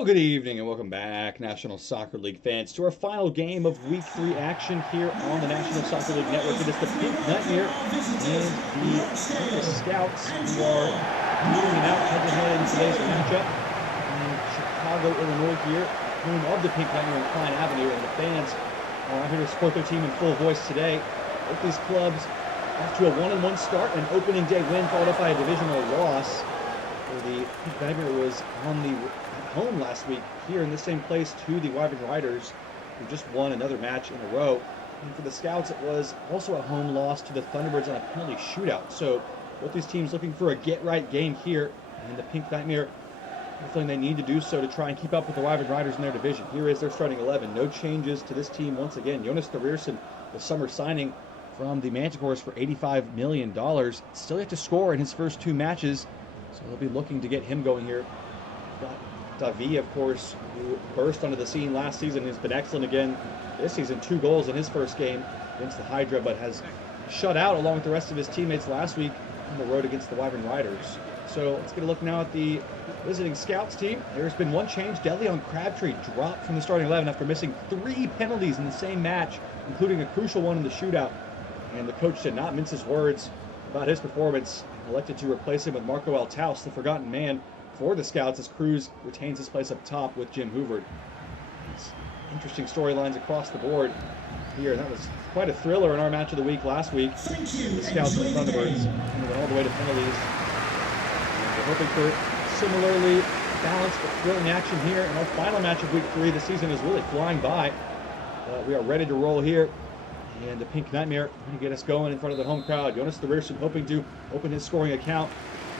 Well, good evening and welcome back, National Soccer League fans, to our final game of Week 3 action here on the National Soccer League Network. It is the Pink Nightmare and the Scouts who are duking it out head-to-head in today's matchup in Chicago, Illinois here, home of the Pink Nightmare on Klein Avenue, and the fans are out here to support their team in full voice today. Both these clubs off to a 1-1 start, an opening day win followed up by a divisional loss. The Pink Nightmare was on the home last week here in the same place to the Wyvern Riders, who just won another match in a row. And for the Scouts, it was also a home loss to the Thunderbirds on a penalty shootout. So both these teams looking for a get-right game here, and the Pink Nightmare feeling they need to do so to try and keep up with the Wyvern Riders in their division. Here is their starting 11. No changes to this team once again. Jonas Thorierson, the summer signing from the Manticores for $85 million. Still yet to score in his first two matches, so they'll be looking to get him going here. Got Davi, of course, who burst onto the scene last season, has been excellent again this season. 2 goals in his first game against the Hydra, but has shut out along with the rest of his teammates last week on the road against the Wyvern Riders. So let's get a look now at the visiting Scouts team. There's been one change. Deleon Crabtree dropped from the starting 11 after missing 3 penalties in the same match, including a crucial one in the shootout. And the coach did not mince his words about his performance, and elected to replace him with Marco Altaus, the forgotten man for the Scouts, as Cruz retains his place up top with Jim Hoover. It's interesting storylines across the board here. That was quite a thriller in our match of the week last week. The Scouts and the Thunderbirds, and went all the way to penalties. And we're hoping for similarly balanced but thrilling action here in our final match of week 3. The season is really flying by. We are ready to roll here. And the Pink Nightmare going to get us going in front of the home crowd. Jonas Thorierson hoping to open his scoring account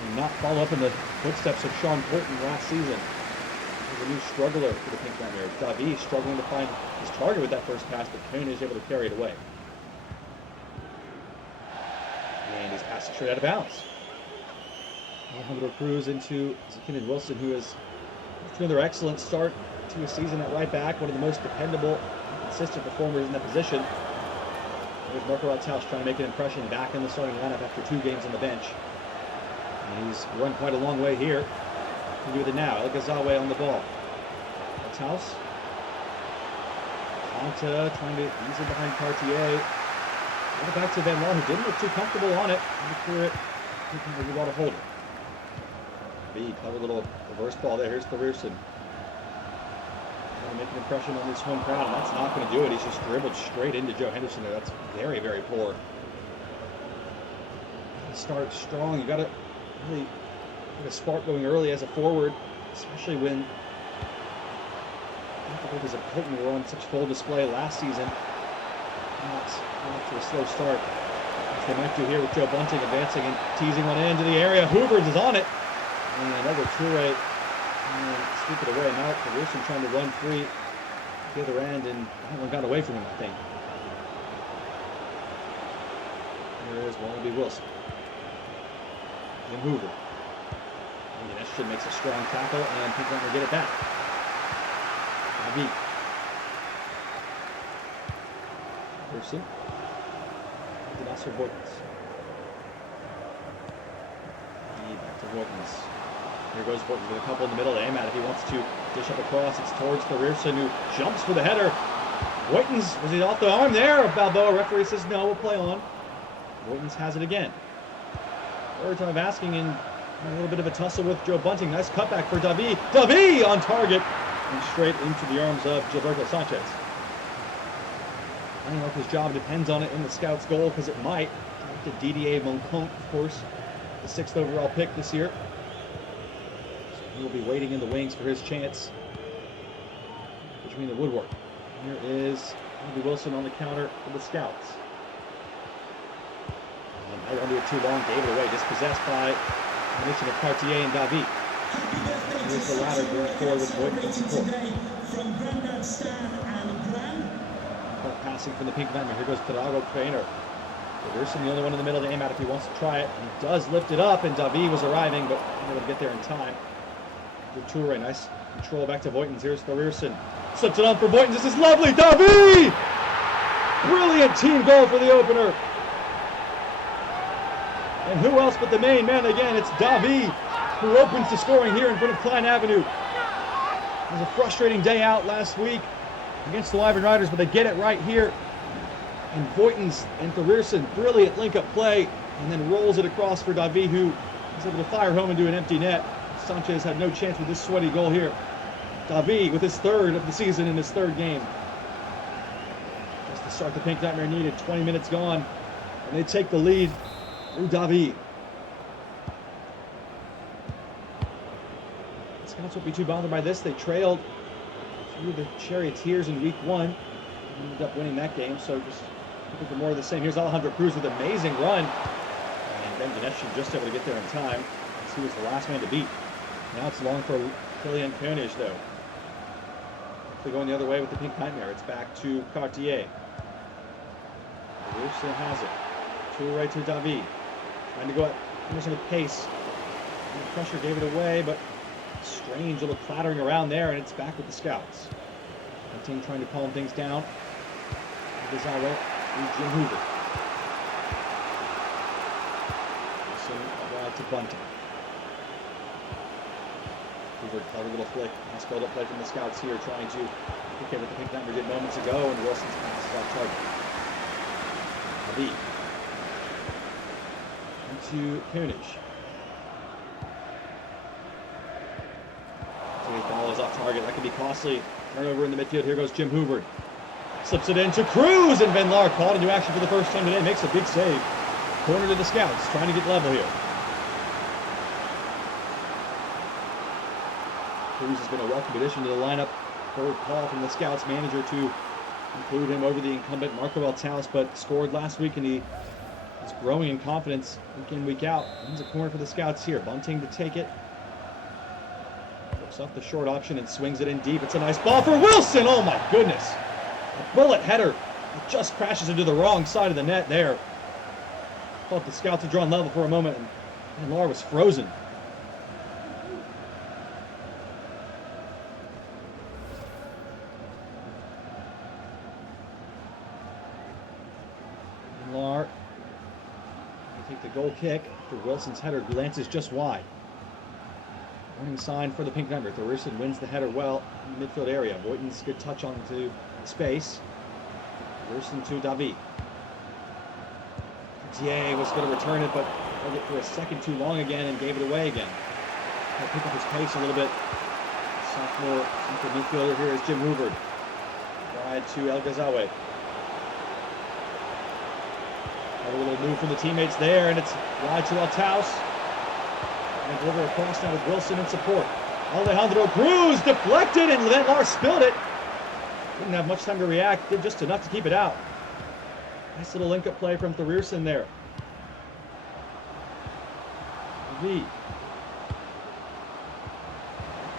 and not follow up in the footsteps of Sean Horton last season. He's a new struggler for the Pink Nightmare. Davi struggling to find his target with that first pass, but Kane is able to carry it away. And he's passed it straight out of bounds. Alejandro Cruz into Zakinden Wilson, who has another excellent start to a season at right back, one of the most dependable, consistent performers in that position. There's Marco Altaus trying to make an impression back in the starting lineup after 2 games on the bench. And he's run quite a long way here. Can do with it now. El Ghazawi on the ball. Altaus. Conta trying to ease it behind Cartier. Get it back to Van Laar, who didn't look too comfortable on it. Trying to clear it. Looking like to hold it. B, clever little reverse ball there. Here's Thorierson. Make an impression on this home crowd, and that's not going to do it. He's just dribbled straight into Joe Henderson there. That's very, very poor. Start strong. You got to really get a spark going early as a forward, especially when difficulties of Hilton were on such full display last season. Not off to a slow start, as they might do here with Joe Bunting advancing and teasing one into the area. Hoovers is on it, and another Toure. Sweep it away. Now Wilson trying to run free the other end, and that one got away from him, I think. There is Wallaby Wilson. Jim Hoover. And Ashton makes a strong tackle, and Pink Nightmare get it back. Davi. Wilson. To Nasser Voigtens. Back to Voigtens. Here goes Voigtens with a couple in the middle to aim at if he wants to dish up across. It's towards Thorierson, who jumps for the header. Voigtens, was he off the arm there? Balboa referee says no, we'll play on. Voigtens has it again. Third time asking, in a little bit of a tussle with Joe Bunting. Nice cutback for Davi. Davi on target and straight into the arms of Gilberto Sanchez. I don't know if his job depends on it in the Scouts' goal, because it might. To Didier Moncon, of course, the 6th overall pick this year. He will be waiting in the wings for his chance between the woodwork. Here is Andy Wilson on the counter for the Scouts. And I won't do it too long. Gave it away, dispossessed by the mission of Cartier and Davi. Here's the latter going forward with Voigt in support. Passing from the Pink Nightmare. Here goes Tarago Craner. Thorierson, the only one in the middle to aim at if he wants to try it. He does lift it up, and Davi was arriving, but able to get there in time. Toure, nice control back to Voigtens. Here's Thorierson. Slips it on for Voigtens. This is lovely. Davi! Brilliant team goal for the opener. And who else but the main man again? It's Davi, who opens the scoring here in front of Klein Avenue. It was a frustrating day out last week against the Wyvern Riders, but they get it right here. And Voigtens and Thorierson, brilliant link-up play, and then rolls it across for Davi, who is able to fire home into an empty net. Sanchez had no chance with this sweaty goal here. Davi with his third of the season in his third game. Just to start the Pink Nightmare needed, 20 minutes gone, and they take the lead through Davi. The Scouts won't be too bothered by this. They trailed through the Charioteers in week 1. They ended up winning that game, so just looking for more of the same. Here's Alejandro Cruz with an amazing run. And Ben Ganesh just able to get there in time, as he was the last man to beat. Now it's long for Kilian Koenig, though. They're going the other way with the Pink Nightmare. It's back to Cartier. Wilson has it. Toure to Davi. Trying to go at Emerson with pace. And the pressure gave it away, but strange little clattering around there, and it's back with the Scouts. The team trying to calm things down. Gazawa to Jim Hoover. Wilson wide to Bunting. Hoover, clever little flick. Nice build-up play from the Scouts here, trying to look at what the Pink Nightmare did moments ago, and Wilson's pass is off target. Davi. Into Koenig. So his ball is off target. That could be costly. Turnover in the midfield. Here goes Jim Hoover. Slips it into Cruz, and Van Laar called into action for the first time today. Makes a big save. Corner to the Scouts, trying to get level here. Cruz has been a welcome addition to the lineup. Third call from the Scouts manager to include him over the incumbent Marco Altaus, but scored last week, and he is growing in confidence week in, week out. Wins a corner for the Scouts here. Bunting to take it. Looks off the short option and swings it in deep. It's a nice ball for Wilson. Oh my goodness. A bullet header. It just crashes into the wrong side of the net there. Thought the Scouts had drawn level for a moment, and Van Laar was frozen. Laar will take the goal kick after Wilson's header glances just wide. Warning sign for the Pink Nightmare. Thorierson wins the header well in the midfield area. Voigtens good touch onto space. Thorierson to Davi. Cartier was going to return it, but held it for a second too long again and gave it away again. He'll pick up his pace a little bit. Sophomore central midfielder here is Jim Hoover. Wide to El Gazawi. A little move from the teammates there, and it's wide to Altaus. And deliver across now with Wilson in support. Alejandro Cruz deflected, and Van Laar spilled it. Didn't have much time to react, did just enough to keep it out. Nice little link-up play from Thorierson there. V.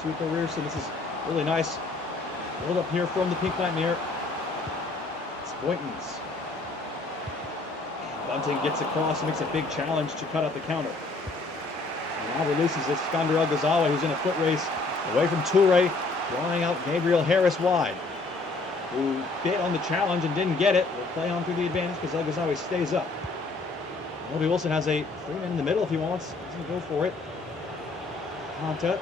To Thorierson. This is really nice build up here from the Pink Nightmare. It's Voigtens. Bunting gets across and makes a big challenge to cut out the counter. And now releases this Iskander El Gazawi, who's in a foot race away from Toure, drawing out Gabriel Harris wide, who bit on the challenge and didn't get it. Will play on through the advantage because El Gazawi stays up. Robbie Wilson has a free man in the middle if he wants. Doesn't go for it. Conta.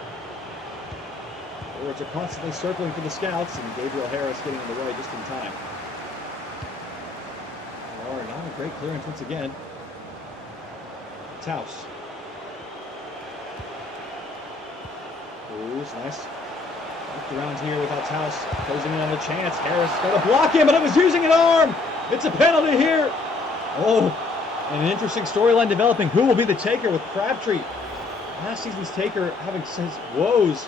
Forwards are constantly circling for the Scouts, and Gabriel Harris getting in the way just in time. Not a great clearance once again. Taus. Cruz, nice. Looked around here without Taus closing in on the chance. Harris got to block him, but it was using an arm. It's a penalty here. Oh, and an interesting storyline developing. Who will be the taker with Crabtree? Last season's taker having his woes.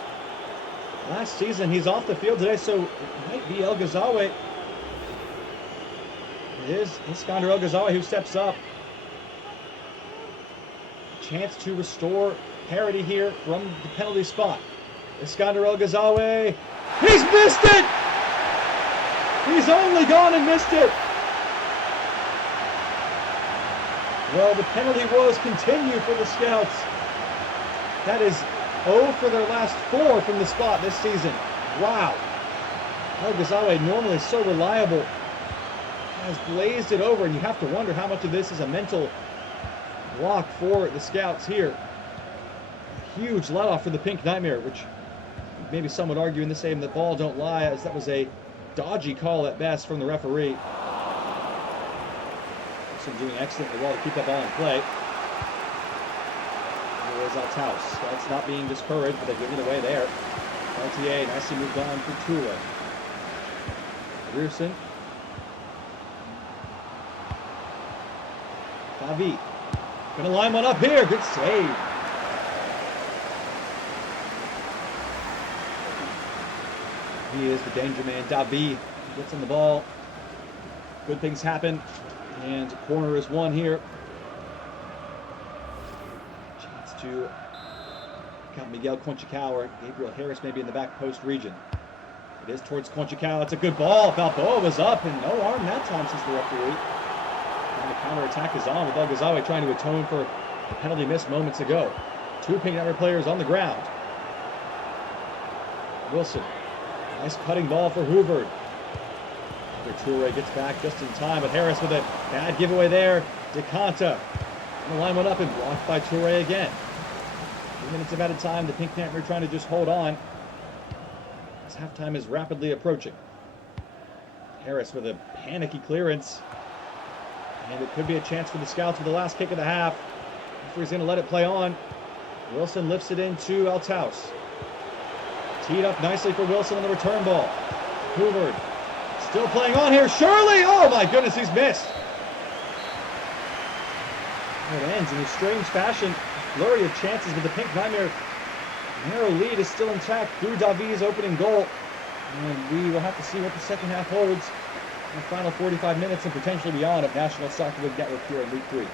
Last season, he's off the field today, so it might be El Gazawi. It is Iskander El Gazawi who steps up. Chance to restore parity here from the penalty spot. Iskander El Gazawi. He's missed it! He's only gone and missed it! Well, the penalty woes continue for the Scouts. That is 0 for their last 4 from the spot this season. Wow. El Gazawi, normally so reliable, has blazed it over, and you have to wonder how much of this is a mental block for the Scouts here. A huge let-off for the Pink Nightmare, which maybe some would argue in the same that ball don't lie, as that was a dodgy call at best from the referee. Wilson doing excellently well to keep that ball in play. Here is Althaus. That's not being discouraged, but they give it away there. LTA nicely moved on for Toure. Grierson. Davi. Gonna line one up here. Good save. He is the danger man. Davi gets on the ball. Good things happen. And corner is won here. Chance to count Miguel Conchicao or Gabriel Harris maybe in the back post region. It is towards Conchicao. It's a good ball. Balboa was up and no arm that time since the referee. And the counter-attack is on with El Ghazaoui trying to atone for the penalty missed moments ago. Two Pink Nightmare players on the ground. Wilson. Nice cutting ball for Hoover. Toure gets back just in time, but Harris with a bad giveaway there. DeConta. The line went up and blocked by Toure again. 2 minutes of added time. The Pink Nightmare trying to just hold on. As halftime is rapidly approaching. Harris with a panicky clearance. And it could be a chance for the Scouts with the last kick of the half. Referee's going to let it play on. Wilson lifts it into Althaus. Teed up nicely for Wilson on the return ball. Hoover still playing on here. Shirley! Oh my goodness, he's missed. It ends in a strange fashion. Flurry of chances, but the Pink Nightmare narrow lead is still intact through Davi's opening goal. And we will have to see what the second half holds in the final 45 minutes and potentially beyond of National Soccer League Network here in Week 3.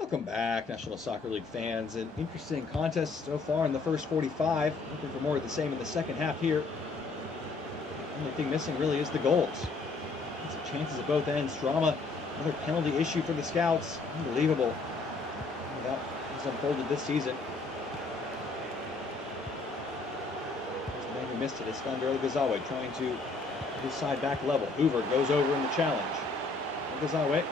Welcome back, National Soccer League fans. An interesting contest so far in the first 45. Looking for more of the same in the second half here. The only thing missing really is the goals. Some chances at both ends. Drama, another penalty issue for the Scouts. Unbelievable. That has unfolded this season. The man who missed it is El Ghazaoui trying to get his side back level. Hoover goes over in the challenge. El Ghazaoui.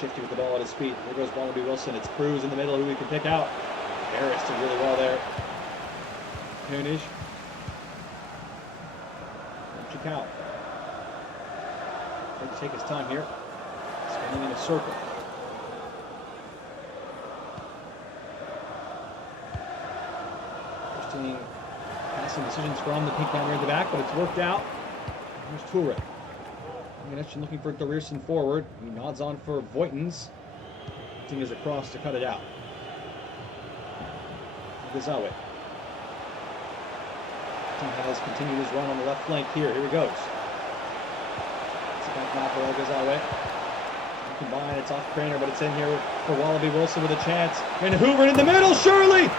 Shifty with the ball at his feet. There goes Wallaby Wilson. It's Cruz in the middle who we can pick out. Harris did really well there. Koenig. Chicao. Trying to take his time here. Spinning in a circle. Interesting passing decisions from the Pink Nightmare in the back, but it's worked out. Here's Toure. Looking for Grierson forward. He nods on for Voigtens. Fingers across to cut it out. Ghazaoui. Has continued his run on the left flank here. Here he goes. It's a back now for El Ghazaoui. Combine, it's off Craner, but it's in here for Wallaby Wilson with a chance. And Hoover in the middle, Shirley!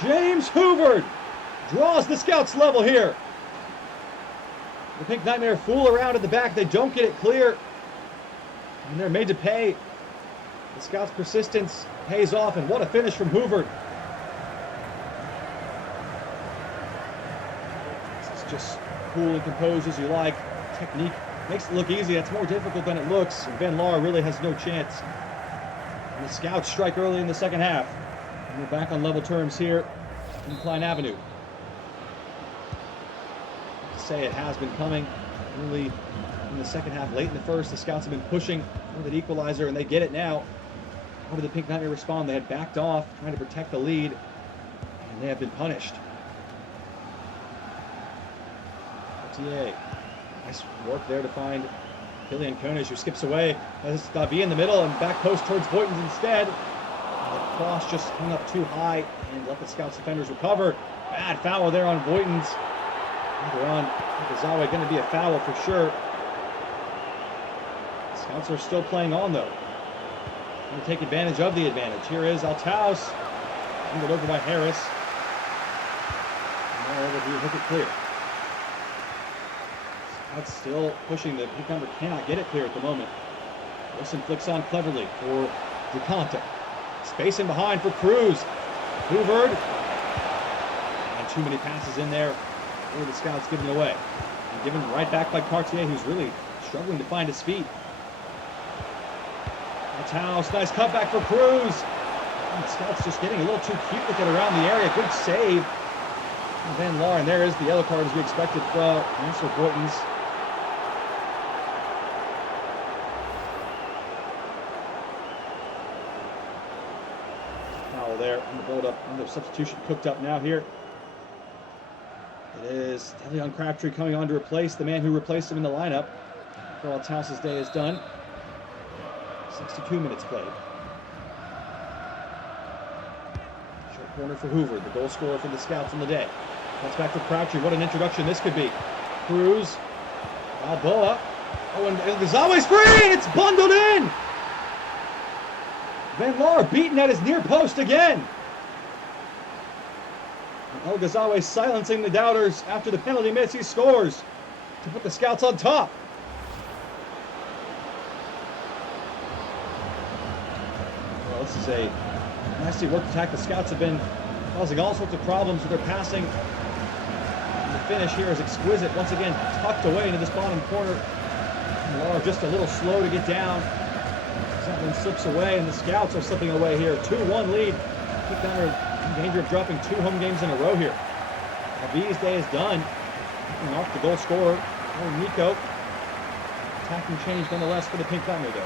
James Hoover draws the Scouts level here. The Pink Nightmare fool around at the back. They don't get it clear. And they're made to pay. The Scouts' persistence pays off, and what a finish from Hoover. This is just cool and composed as you like. Technique makes it look easy. It's more difficult than it looks. And Van Laar really has no chance. And the Scouts strike early in the second half. And we're back on level terms here in Klein Avenue. Say it has been coming early in the second half. Late in the first, the Scouts have been pushing for that equalizer, and they get it now. How did the Pink Nightmare respond? They had backed off, trying to protect the lead, and they have been punished. RTA, nice work there to find Killian Koenig, who skips away. Has Davi in the middle and back post towards Voigtens instead. And the cross just hung up too high and let the Scouts defenders recover. Bad foul there on Voigtens. Later on, Ghazaoui going to be a foul for sure. The Scouts are still playing on though. Going to take advantage of the advantage. Here is Althaus. Handled over by Harris. And now over to hook it clear. Scouts still pushing. The Pink Nightmare cannot get it clear at the moment. Wilson flicks on cleverly for DeConta. Space in behind for Cruz. Hoovered. And too many passes in there. Or the Scouts giving it away. And given right back by Cartier, who's really struggling to find his feet. House, nice cutback for Cruz. And the Scouts just getting a little too cute with it around the area. Good save. And Van Laar, and there is the yellow card as we expected for Mansell Boytons. Foul there in the build-up. Another substitution cooked up now here. It is Deleon Crabtree coming on to replace the man who replaced him in the lineup. Carl Tows's day is done. 62 minutes played. Short corner for Hoover, the goal scorer for the Scouts on the day. Cuts back to Crabtree. What an introduction this could be. Cruz. Balboa. Oh, and Gazawe's free, and it's bundled in! Van Laar beaten at his near post again. El Ghazawi silencing the doubters after the penalty miss. He scores to put the Scouts on top. Well, this is a nasty work attack. The Scouts have been causing all sorts of problems with their passing. And the finish here is exquisite. Once again, tucked away into this bottom corner. Lahr just a little slow to get down. Something slips away, and the Scouts are slipping away here. 2-1 lead. Kick down in danger of dropping 2 home games in a row here. Avi's day is done. Kicking off the goal scorer, Nico. Attacking change nonetheless for the Pink Nightmare though.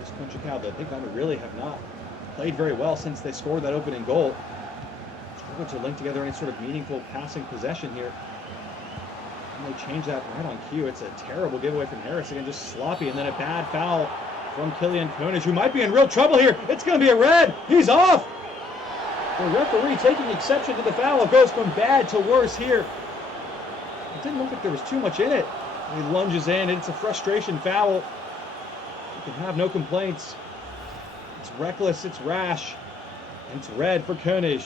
Just punching out, the Pink Nightmare really have not played very well since they scored that opening goal. Struggled to link together any sort of meaningful passing possession here. And they change that right on cue. It's a terrible giveaway from Harris. Again, just sloppy, and then a bad foul from Killian Koenig, who might be in real trouble here. It's going to be a red. He's off. The referee taking exception to the foul. It goes from bad to worse here. It didn't look like there was too much in it. He lunges in, and it's a frustration foul. You can have no complaints. It's reckless, it's rash, and it's red for Koenig.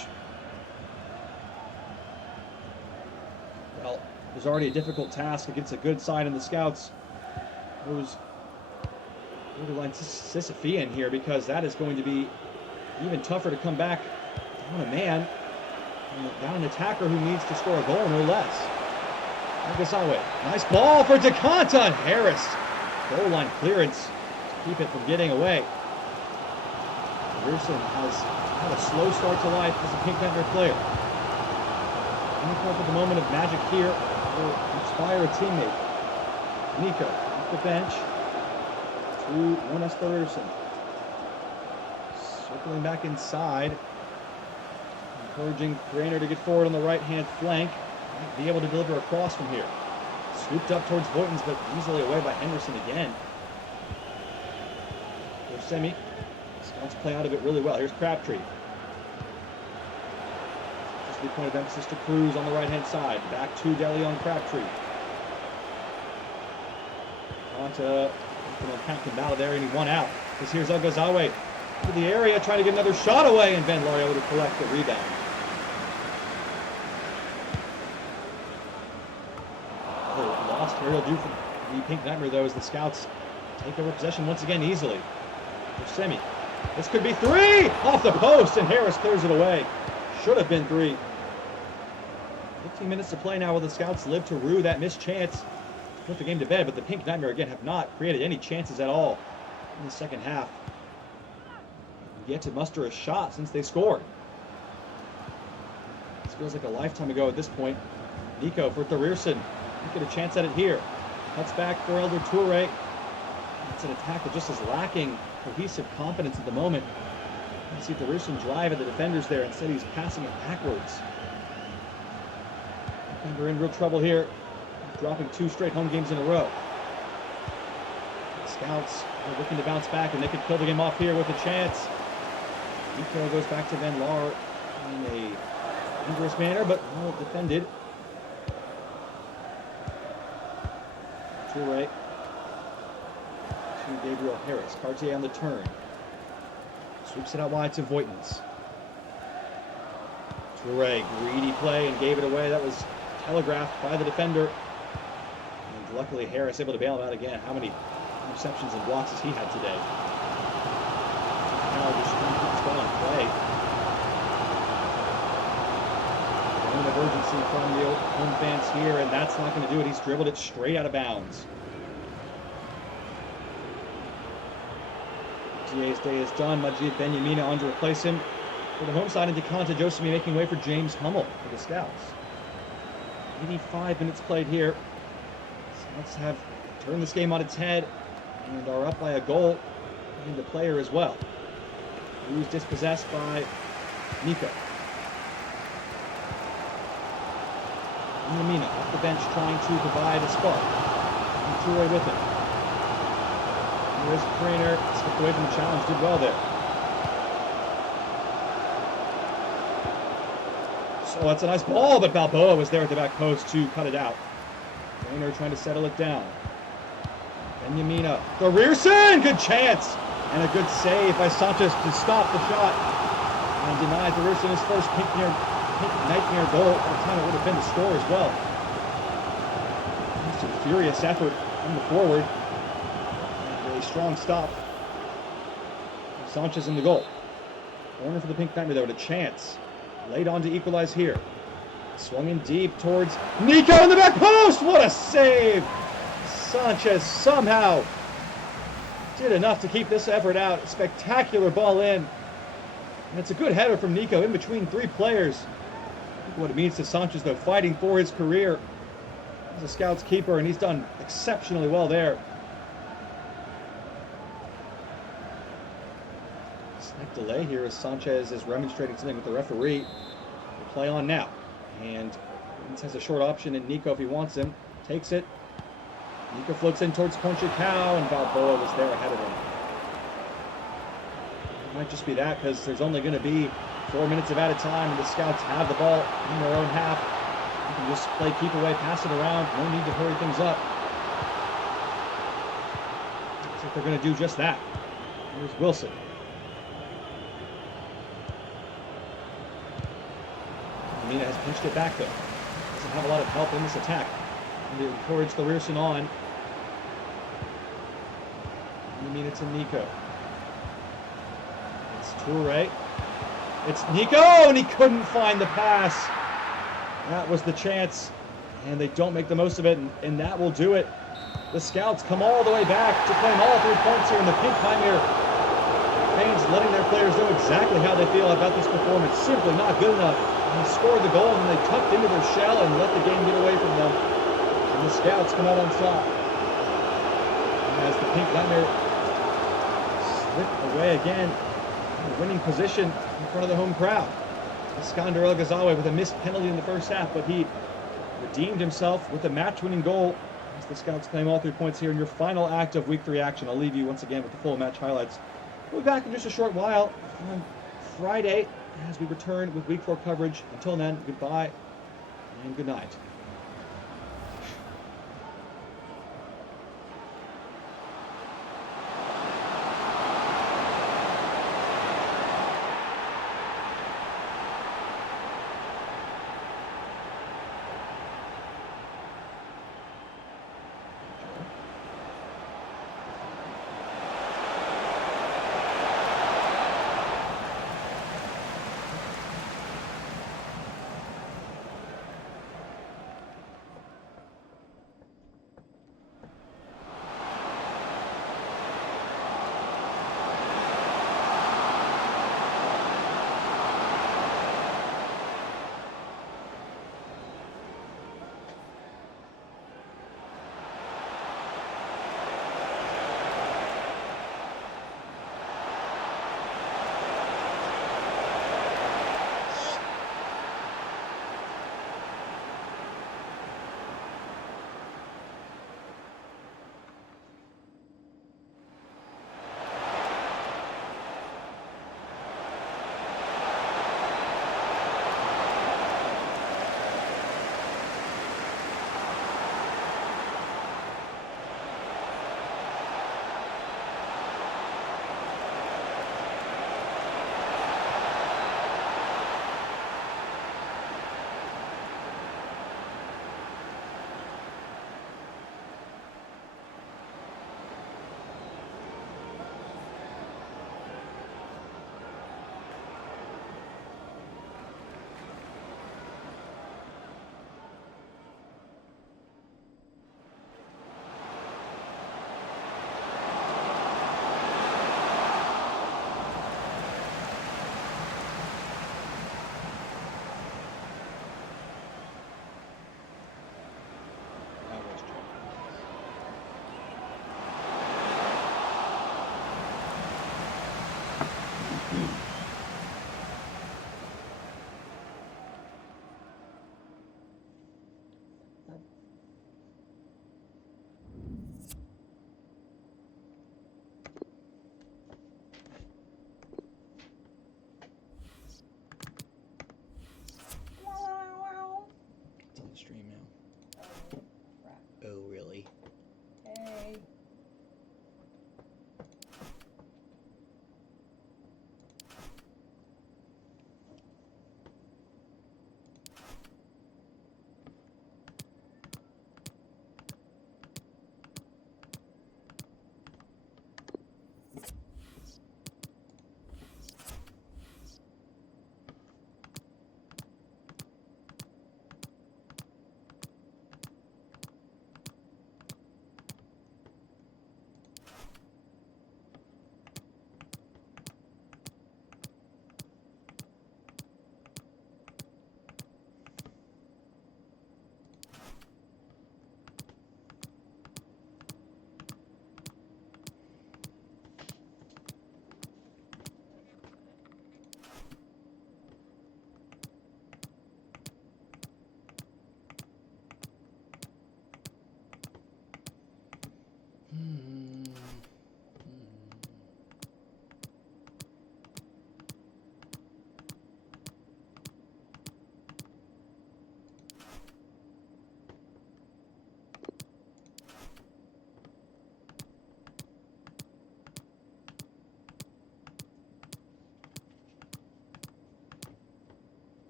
Well, it was already a difficult task against a good side in the Scouts. It was borderline Sisyphean here, because that is going to be even tougher to come back down a man, down an attacker who needs to score a goal, no less. Nagasawa, nice ball for DeConta, and Harris. Goal line clearance to keep it from getting away. Pearson has had a slow start to life as a Pink Nightmare player. Any point at the moment of magic here will inspire a teammate. Nico off the bench to Jonas Pearson. Circling back inside. Encouraging Grainer to get forward on the right-hand flank. Might be able to deliver a cross from here. Swooped up towards Boytons, but easily away by Henderson again. There's Semi. Scouts play out of it really well. Here's Crabtree. Just the point of emphasis to Cruz on the right-hand side. Back to Deleon Crabtree. Conta going to pack him out of there, and he won out. Because here's El Ghazawi to the area, trying to get another shot away, and Van Laar able to collect the rebound. Lost aerial due for the Pink Nightmare, though, as the Scouts take over possession once again easily. For Semi. This could be 3! Off the post, and Harris clears it away. Should have been 3. 15 minutes to play now, while the Scouts live to rue that missed chance to put the game to bed, but the Pink Nightmare, again, have not created any chances at all in the second half. Yet to muster a shot since they scored. This feels like a lifetime ago at this point. Nico for Thorierson. Get a chance at it here. Cuts back for Elder Toure. It's an attack that just is lacking cohesive confidence at the moment. You see Thorierson drive at the defenders there. Instead, he's passing it backwards. They're in real trouble here, dropping 2 straight home games in a row. The Scouts are looking to bounce back, and they could kill the game off here with a chance. Nico goes back to Van Laar in a dangerous manner, but well defended. Toure to Gabriel Harris. Cartier on the turn. Sweeps it out wide to Voigtens. Toure, greedy play and gave it away. That was telegraphed by the defender. And luckily Harris able to bail him out again. How many interceptions and blocks has he had today? Now just trying to keep this ball in play. Moment of urgency from the home fans here, and that's not going to do it. He's dribbled it straight out of bounds. GA's day is done. Majid Benyamina on to replace him for the home side, and DeConta Josemi making way for James Hummel for the Scouts. 85 minutes played here. Scouts have turned this game on its head and are up by a goal and the player as well. He was dispossessed by Nico. Benyamina off the bench trying to provide a spark. And Toure with it. Here's Craner, stepped away from the challenge, did well there. So that's a nice ball, but Balboa was there at the back post to cut it out. Craner trying to settle it down. Benyamina, the Rearson, good chance! And a good save by Sanchez to stop the shot. And denied the Rearson his first pink nightmare goal. At the time it would have been the score as well. Just a furious effort from the forward. Strong stop. Sanchez in the goal. Corner for the Pink Nightmare though, with a chance. Laid on to equalize here. Swung in deep towards Nico in the back post! What a save! Sanchez somehow did enough to keep this effort out. Spectacular ball in. And it's a good header from Nico in between three players. Look what it means to Sanchez though, fighting for his career. He's a Scouts keeper and he's done exceptionally well there. Slight delay here as Sanchez is remonstrating something with the referee. We'll play on now. And has a short option in Nico if he wants him. Takes it. Nico floats in towards Conchacao, and Balboa was there ahead of him. It might just be that because there's only going to be 4 minutes of added time, and the Scouts have the ball in their own half. You can just play keep away, pass it around. No need to hurry things up. Looks like they're going to do just that. Here's Wilson. Mina has pinched it back though. Doesn't have a lot of help in this attack. And to encourage the Rearson on. Mina to Nico. It's Toure. It's Nico, and he couldn't find the pass. That was the chance, and they don't make the most of it, and that will do it. The Scouts come all the way back to claim all 3 points here in the Pink Nightmare. Fans letting their players know exactly how they feel about this performance. Simply not good enough. They scored the goal, and then they tucked into their shell and let the game get away from them. And the Scouts come out on top. As the Pink Nightmare slip away again, in a winning position in front of the home crowd. Iskander El Ghazawi with a missed penalty in the first half, but he redeemed himself with a match-winning goal as the Scouts claim all 3 points here in your final act of Week 3 action. I'll leave you once again with the full match highlights. We'll be back in just a short while on Friday as we return with Week 4 coverage. Until then, goodbye and good night.